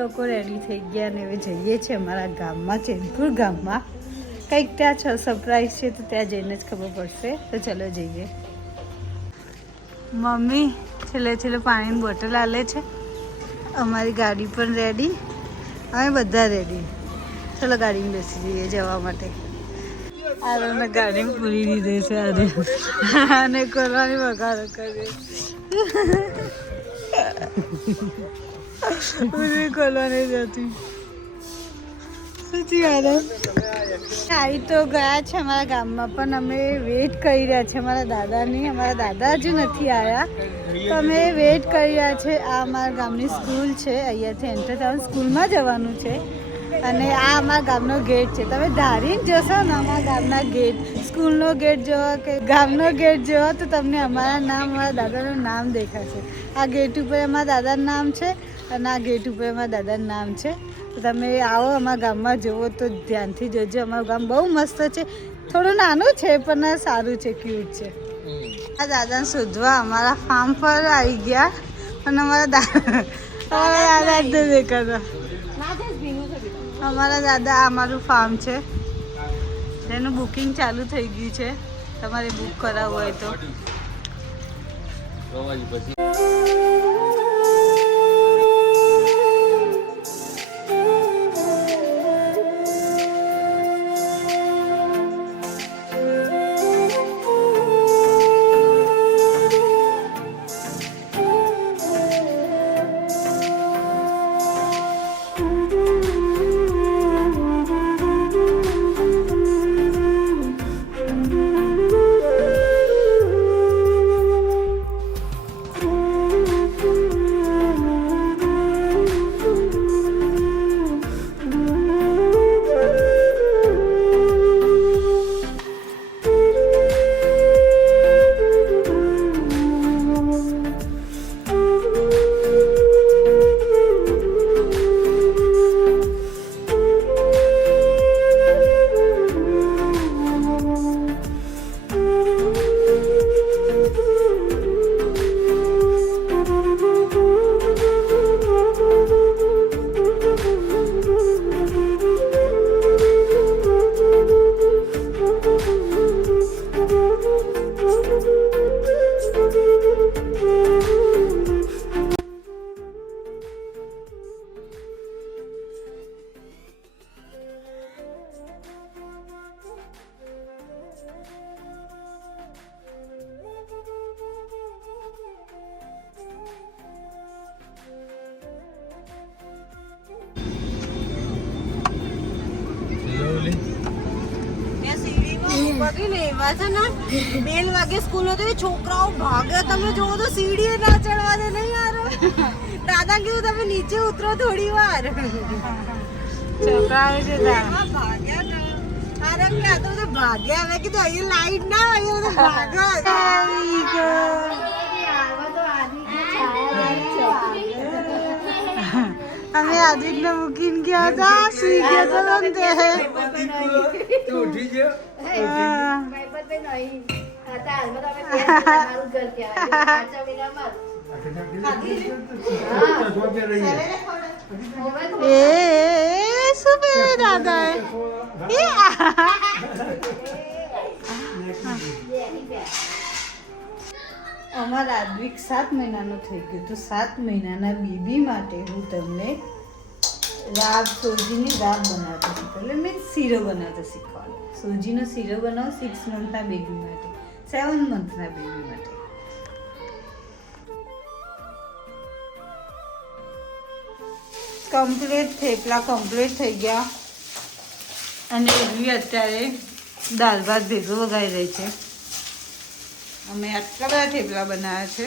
લોકો રેડી થઈ ગયા અને હવે જઈએ છીએ અમારા ગામમાં, ચેતપુર ગામમાં. કંઈક ત્યાં સરપ્રાઈઝ છે તો ત્યાં જઈને જ ખબર પડશે. તો ચલો જઈએ. મમ્મી છેલ્લે પાણીની બોટલ આલે છે. અમારી ગાડી પણ રેડી, અમે બધા રેડી. ચલો ગાડીમાં બેસી જઈએ જવા માટે. આને ગાડીમાં પૂરી દીધી છે આજે અને કરવાની વઘારો કરીએ. પૂરી કરવાની જતી સાચી વાત. આવી તો ગયા છે અમારા ગામમાં, પણ અમે વેઇટ કરી રહ્યા છે અમારા દાદાની. અમારા દાદા હજુ નથી આવ્યા તો અમે વેઇટ કરી રહ્યા છે. આ અમારા ગામની સ્કૂલ છે, અહીંયાથી એન્ટર થવાનું સ્કૂલમાં જવાનું છે. અને આ અમારા ગામનો ગેટ છે. તમે ધારીને જશો ને અમારા ગામના ગેટ, સ્કૂલનો ગેટ જોવો કે ગામનો ગેટ જોવો તો તમને અમારા નામ, અમારા દાદાનું નામ દેખાશે. આ ગેટ ઉપર અમારા દાદાનું નામ છે અને આ ગેટ ઉપર અમારા દાદાનું નામ છે. તો તમે આવો અમારા ગામમાં જુઓ તો ધ્યાનથી જોજો. અમારું ગામ બહુ મસ્ત છે. થોડું નાનું છે પણ સારું છે, ક્યુટ છે. આ દાદાને શોધવા અમારા ફાર્મ પર આવી ગયા અને અમારા દાદા દેખાતા. અમારા દાદા આ અમારું ફાર્મ છે, એનું બુકિંગ ચાલુ થઈ ગયું છે. તમારે બુક કરાવવું હોય તો. બેલ વાગે સ્કૂલ હતી, છોકરાઓ ભાગ્યા. તમે જોવો તો સીડીએ ના ચડવા દે. નહીં યાર, દાદા કીધું તમે નીચે ઉતરો થોડી વાર. છોકરાઓ છે ભાગ્યા. મેં કીધું અહીંયા લાઈટ ના હોય, ભાગ્યા. અમે આદિક ને મૂકીને ગયા હતા, સુઈ ગયા હતા. અમારા આદિક 7 મહિનાનો થઈ ગયો તો 7 મહિનાના બેબી માટે હું તમને સોજીની રાબ બનાવતા શીખવાડું. એટલે મેં શીરો બનાવતા શીખવાડું. સોજીનો શીરો બનાવો 6 મંથના બેબી માટે, 7 મંથના બેબી માટે. કમ્પ્લીટ થેપલા કમ્પ્લીટ થઈ ગયા અને એવી અત્યારે દાળ ભાત ભેગો વગાડી રહી છે. અમે આટલા બધા થેપલા બનાવ્યા છે.